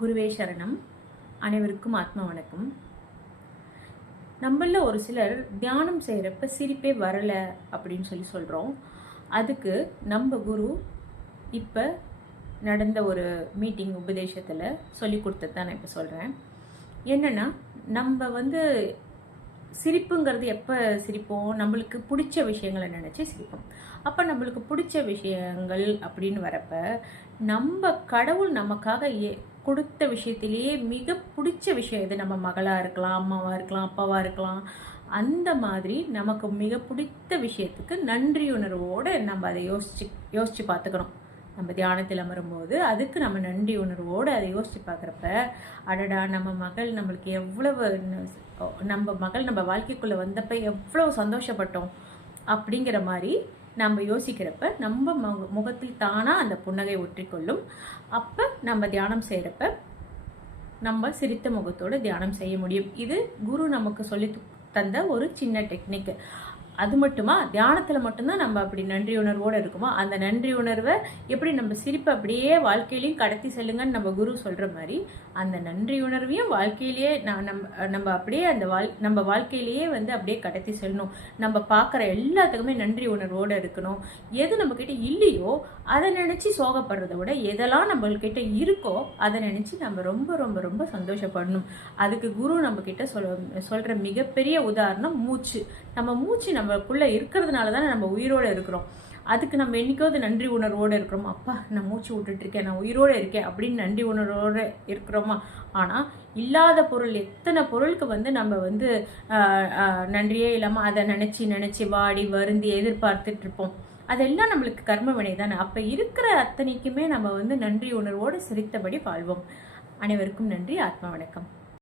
குருவே சரணம். அனைவருக்கும் ஆத்ம வணக்கம். நம்மள ஒரு சிலர் தியானம் செய்கிறப்ப சிரிப்பே வரலை அப்படின்னு சொல்லி சொல்கிறோம் அதுக்கு நம்ம குரு இப்போ நடந்த ஒரு மீட்டிங் உபதேசத்தில் சொல்லி கொடுத்தது தான் நான் இப்போ சொல்கிறேன் என்னென்னா நம்ம வந்து சிரிப்புங்கிறது எப்போ சிரிப்போம்? நம்மளுக்கு பிடிச்ச விஷயங்களை நினச்சி சிரிப்போம். அப்போ நம்மளுக்கு பிடிச்ச விஷயங்கள் அப்படின்னு வரப்ப நம்ம கடவுள் நமக்காக ஏ கொடுத்த விஷயத்திலேயே மிக பிடிச்ச விஷயம் இது. நம்ம மகளாக இருக்கலாம் அம்மாவாக இருக்கலாம் அப்பாவாக இருக்கலாம். அந்த மாதிரி நமக்கு மிக பிடித்த விஷயத்துக்கு நன்றி உணர்வோடு நம்ம அதை யோசிச்சு யோசித்து பார்த்துக்கணும். நம்ம தியானத்தில் அமரும்போது அதுக்கு நம்ம நன்றி உணர்வோடு அதை யோசித்து பார்க்குறப்ப அடடா நம்ம மகள் நம்மளுக்கு எவ்வளவு நம்ம மகள் நம்ம வாழ்க்கைக்குள்ளே வந்தப்ப எவ்வளோ சந்தோஷப்பட்டோம் அப்படிங்கிற மாதிரி நம்ம யோசிக்கிறப்ப நம்ம மு முகத்தில் தானாக அந்த புன்னகை ஒற்றிக்கொள்ளும். அப்போ நம்ம தியானம் செய்கிறப்ப நம்ம சிரித்த முகத்தோடு தியானம் செய்ய முடியும். இது குரு நமக்கு சொல்லி தந்த ஒரு சின்ன டெக்னிக் அது மட்டுமா? தியானத்தில் மட்டும்தான் நம்ம அப்படி நன்றி உணர்வோடு இருக்குமோ? அந்த நன்றி உணர்வை எப்படி நம்ம சிரிப்பை அப்படியே வாழ்க்கையிலையும் கடத்தி செல்லுங்கன்னு நம்ம குரு சொல்கிற மாதிரி அந்த நன்றி உணர்வையும் வாழ்க்கையிலேயே நான் நம்ம நம்ம அப்படியே அந்த வாழ் நம்ம வாழ்க்கையிலேயே வந்து அப்படியே கடத்தி செல்லணும். நம்ம பார்க்குற எல்லாத்துக்குமே நன்றி உணர்வோடு இருக்கணும். எது நம்மக்கிட்ட இல்லையோ அதை நினச்சி சோகப்படுறத விட எதெல்லாம் நம்மள்கிட்ட இருக்கோ அதை நினச்சி நம்ம ரொம்ப ரொம்ப ரொம்ப சந்தோஷப்படணும். அதுக்கு குரு நம்மக்கிட்ட சொல் சொல்கிற மிகப்பெரிய உதாரணம் மூச்சு. நம்ம மூச்சு நம்மக்குள்ளே இருக்கிறதுனால தானே நம்ம உயிரோடு இருக்கிறோம். அதுக்கு நம்ம என்றைக்காவது நன்றி உணர்வோடு இருக்கிறோமா? அப்பா நான் மூச்சு விட்டுட்டு இருக்கேன் நான் உயிரோடு இருக்கேன் அப்படின்னு நன்றி உணர்வோடு இருக்கிறோமா? ஆனால் இல்லாத பொருள் எத்தனை பொருளுக்கு வந்து நம்ம வந்து நன்றியே இல்லாமல் அதை நினச்சி நினச்சி வாடி வருந்தி எதிர்பார்த்துட்டு இருப்போம். அதெல்லாம் நம்மளுக்கு கர்ம வினை தானே. அப்போ இருக்கிற அத்தனைக்குமே நம்ம வந்து நன்றி உணர்வோடு சிரித்தபடி வாழ்வோம். அனைவருக்கும் நன்றி ஆத்மா வணக்கம்.